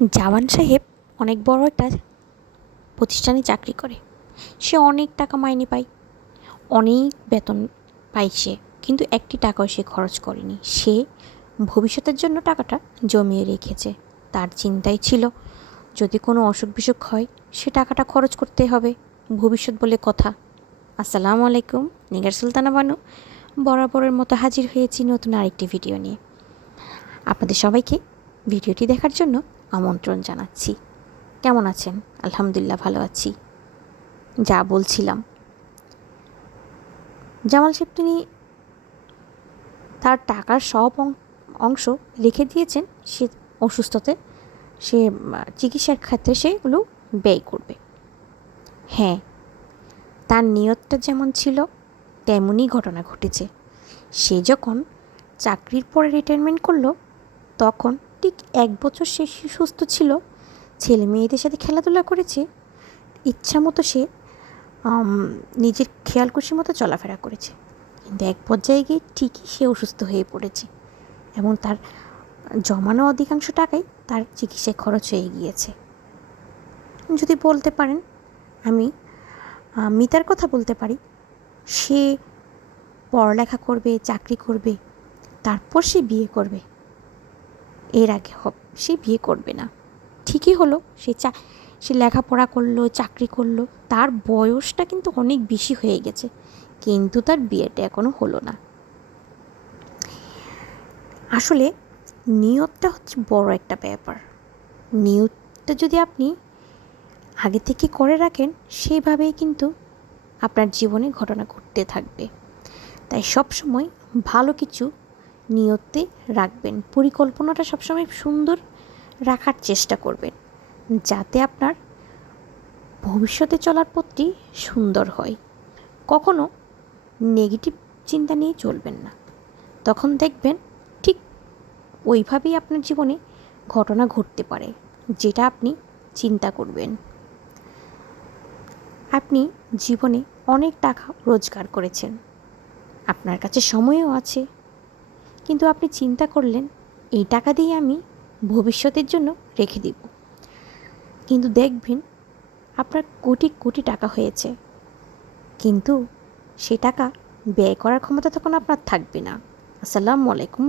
জাওয়ান সাহেব অনেক বড় একটা প্রতিষ্ঠানে চাকরি করে। সে অনেক টাকা মাইনে পায়, অনেক বেতন পায় সে, কিন্তু একটি টাকাও সে খরচ করেনি। সে ভবিষ্যতের জন্য টাকাটা জমিয়ে রেখেছে। তার চিন্তাই ছিল, যদি কোনো অসুখ বিসুখ হয়, সে টাকাটা খরচ করতে হবে। ভবিষ্যৎ বলে কথা। আসসালামু আলাইকুম, নিগার সুলতানা বানু। বরাবরের মতো হাজির হয়েছি নতুন আরেকটি ভিডিও নিয়ে। আপনাদের সবাইকে ভিডিওটি দেখার জন্য আমন্ত্রণ জানাচ্ছি। কেমন আছেন? আলহামদুলিল্লাহ ভালো আছি। যা বলছিলাম। জামাল সাহেব, তিনি তার টাকার সব অংশ রেখে দিয়েছেন। সে অসুস্থতে সে চিকিৎসার ক্ষেত্রে সেগুলো ব্যয় করবে। হ্যাঁ তার নিয়তটা যেমন ছিল, তেমনই ঘটনা ঘটেছে। সে যখন চাকরির পরে রিটায়ারমেন্ট করল, তখন ঠিক এক বছর সে সুস্থ ছিল। ছেলে মেয়েদের সাথে খেলাধুলা করেছে। ইচ্ছা মতো সে নিজের খেয়াল খুশি মতো চলাফেরা করেছে। কিন্তু এক পর্যায়ে গিয়ে ঠিকই সে অসুস্থ হয়ে পড়েছে। এবং তার জমানো অধিকাংশ টাকাই তার চিকিৎসায় খরচ হয়ে গিয়েছে। যদি বলতে পারেন, আমি মিতার কথা বলতে পারি। সে পড়ালেখা করবে, চাকরি করবে, তারপর সে বিয়ে করবে। এর আগে হব, সে বিয়ে করবে না। ঠিকই হলো, সে চা, সে লেখাপড়া করল, চাকরি করল, তার বয়সটা কিন্তু অনেক বেশি হয়ে গেছে, কিন্তু তার বিয়েটা এখনও হলো না। আসলে নিয়তটা হচ্ছে বড় একটা ব্যাপার। নিয়তটা যদি আপনি আগে থেকে করে রাখেন, সেভাবেই কিন্তু আপনার জীবনে ঘটনা ঘটতে থাকবে। তাই সবসময় ভালো কিছু নিয়তে রাখবেন। পরিকল্পনাটা সবসময় সুন্দর রাখার চেষ্টা করবেন, যাতে আপনার ভবিষ্যতে চলার পথটি সুন্দর হয়। কখনো নেগেটিভ চিন্তা নিয়ে চলবেন না। তখন দেখবেন ঠিক ওইভাবেই আপনার জীবনে ঘটনা ঘটতে পারে, যেটা আপনি চিন্তা করবেন। আপনি জীবনে অনেক টাকা রোজগার করেছেন। আপনার কাছে সময়ও আছে। কিন্তু আপনি চিন্তা করলেন, এই টাকা দিয়ে আমি ভবিষ্যতের জন্য রেখে দিব। কিন্তু দেখবেন, আপনার কোটি কোটি টাকা হয়েছে। কিন্তু সে টাকা ব্যয় করার ক্ষমতা তখন আপনার থাকবে না। আসসালামু আলাইকুম।